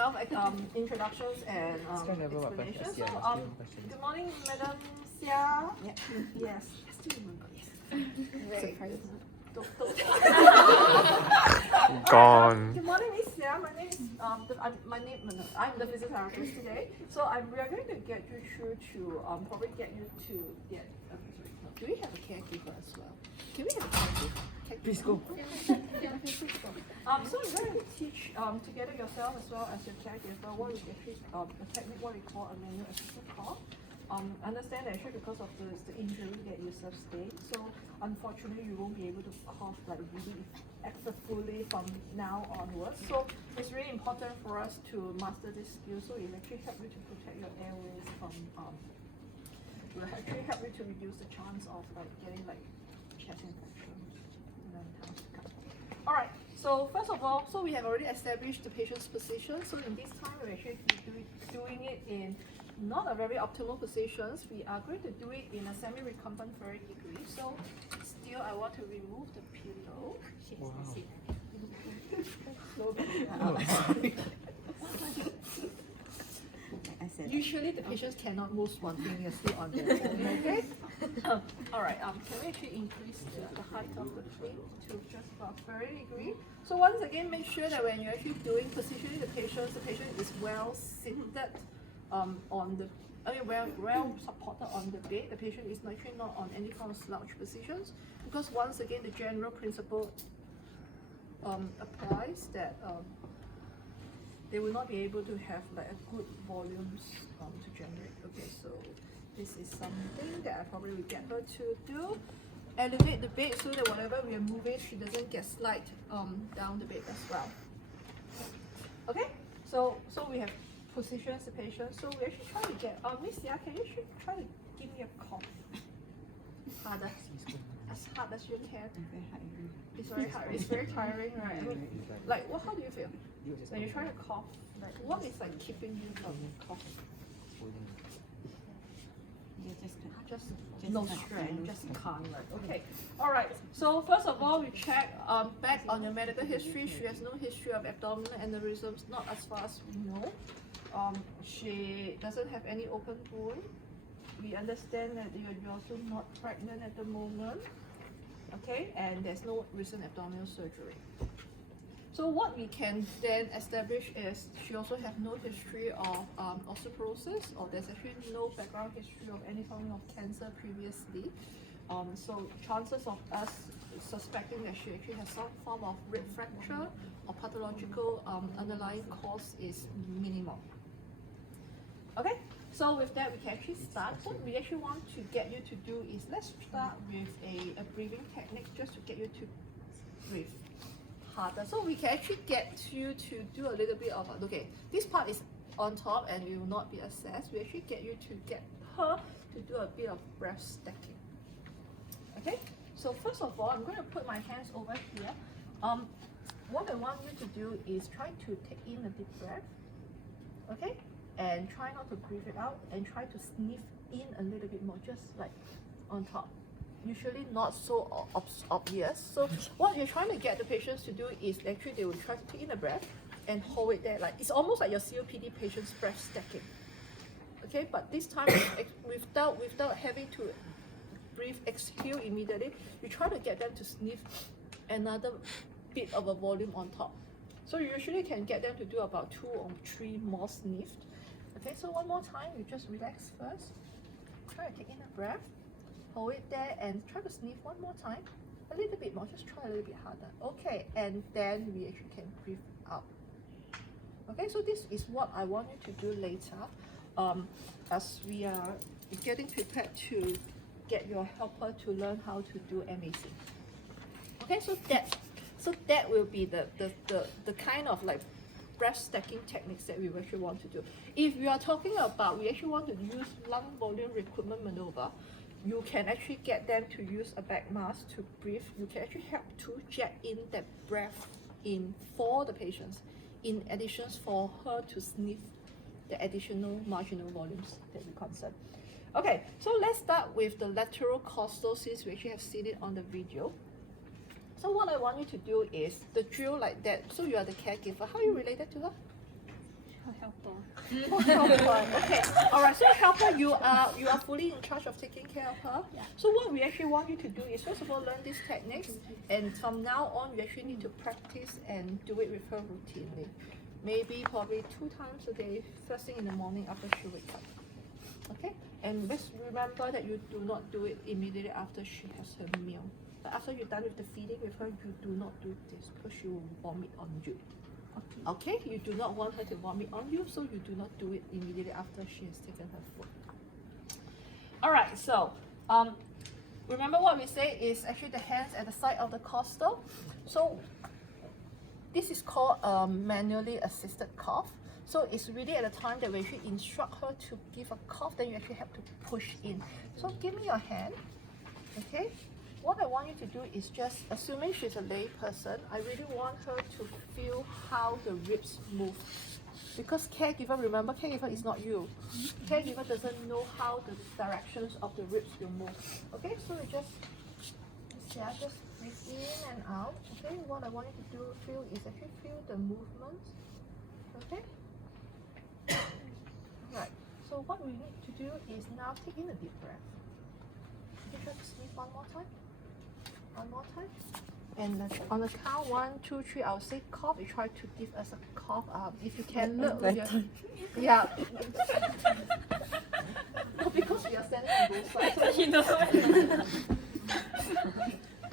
self introductions and explanations. So, good morning, Madam Xia. Yes, I still remember. Great. Gone. Good morning, Miss Xia. My name is I'm the physiotherapist today. So we are going to get you through to probably get you to get. Sorry, no, do we have a caregiver as well? Can we have a caregiver? Please go. So I'm going to teach together yourself as well as your caregiver what we actually a technique what we call a manual assisted cough. Understand that actually because of the injury that you sustained, so unfortunately you won't be able to cough like really effectively from now onwards. So it's really important for us to master this skill. So it will actually help you to protect your airways from. It will actually help you to reduce the chance of like getting like chest infection in the times to come. All right. So first of all, so we have already established the patient's position. So in this time, we're actually doing it in not a very optimal positions. We are going to do it in a semi-recumbent very degree. So still, I want to remove the pillow. Usually, the patients cannot move spontaneously on their own. Okay. All right. Can we actually increase the height of the plane to just about 30 degrees? So once again, make sure that when you're actually doing positioning the patient is well seated. On the, well supported on the bed. The patient is actually not on any kind of slouch positions, because once again the general principle applies that they will not be able to have like a good volumes to generate. Okay, so this is something that I probably will get her to do. Elevate the bed so that whatever we are moving, she doesn't get slide down the bed as well. Okay, so we have positions the patient. So we actually try to get, Miss Xia, can you try to give me a cough? Harder. As hard as you can. It's very hard. It's very tiring, right? I mean, like, how do you feel when you're trying to cough? Like, what is like keeping you from coughing? Just no strength, just can't. Like, okay, all right. So first of all, we check back on your medical history. She has no history of abdominal aneurysms, not as far as we know. She doesn't have any open wound. We understand that you're also not pregnant at the moment. Okay, and there's no recent abdominal surgery. So what we can then establish is she also have no history of osteoporosis, or there's actually no background history of any form of cancer previously. So chances of us suspecting that she actually has some form of rib fracture or pathological underlying cause is minimal. Okay, so with that we can actually start. What we actually want to get you to do is let's start with a breathing technique just to get you to breathe harder. So we can actually get you to do a little bit of okay, this part is on top and you will not be assessed. We actually get you to get her to do a bit of breath stacking. Okay, so first of all, I'm going to put my hands over here. What I want you to do is try to take in a deep breath. Okay, and try not to breathe it out, and try to sniff in a little bit more, just like on top. Usually not so obvious. So what you're trying to get the patients to do is actually they will try to take in a breath and hold it there, like it's almost like your COPD patient's breath stacking. Okay, but this time without having to breathe, exhale immediately, you try to get them to sniff another bit of a volume on top. So you usually can get them to do about 2 or 3 more sniffs. Okay, so one more time, you just relax first. Try to take in a breath, hold it there, and try to sniff one more time. A little bit more, just try a little bit harder. Okay, and then we actually can breathe out. Okay, so this is what I want you to do later, as we are getting prepared to get your helper to learn how to do MAC. Okay, so that will be the kind of like breath stacking techniques that we actually want to do. If we are talking about we actually want to use lung volume recruitment maneuver, you can actually get them to use a back mask to breathe. You can actually help to jet in that breath in for the patients, in addition for her to sniff the additional marginal volumes that we concern. Okay, so let's start with the lateral costal, since we actually have seen it on the video. So what I want you to do is the drill like that. So you are the caregiver. How are you related to her? For helper. Okay. All right. So helper, you are fully in charge of taking care of her. Yeah. So what we actually want you to do is first of all learn these techniques, and from now on you actually need to practice and do it with her routinely. Maybe probably 2 times a day, first thing in the morning after she wakes up. Okay. And just remember that you do not do it immediately after she has her meal. But after you're done with the feeding with her, you do not do this because she will vomit on you. Okay, you do not want her to vomit on you, so you do not do it immediately after she has taken her food. Alright, so remember what we say is actually the hands at the side of the costal. So this is called a manually assisted cough. So it's really at the time that we actually instruct her to give a cough, then you actually have to push in. So give me your hand, okay? What I want you to do is just, assuming she's a lay person, I really want her to feel how the ribs move. Because caregiver, remember, caregiver is not you. Caregiver doesn't know how the directions of the ribs will move. Okay, so you just breathe in and out. Okay, what I want you to feel is actually feel the movement. Okay? Right, so what we need to do is now take in a deep breath. Okay, try to sneeze one more time. One more time. And on the count 1, 2, 3, I'll say cough. You try to give us a cough. If you can look with your, yeah. No, because we are standing on both sides. So You know.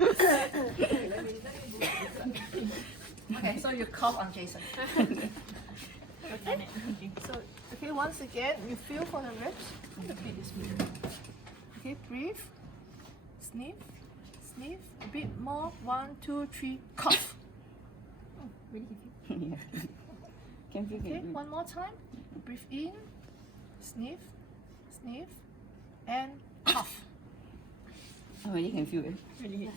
okay, let me move this side. Okay, so you cough on Jason. Okay. So okay, once again, you feel for the ribs. Okay, this way. Okay, breathe. Sniff. Sniff. A bit more. 1, 2, 3. Cough. Really? Yeah. Can feel Okay, it. one more time. Breathe in. Sniff. Sniff. And cough. I already can feel it. Really?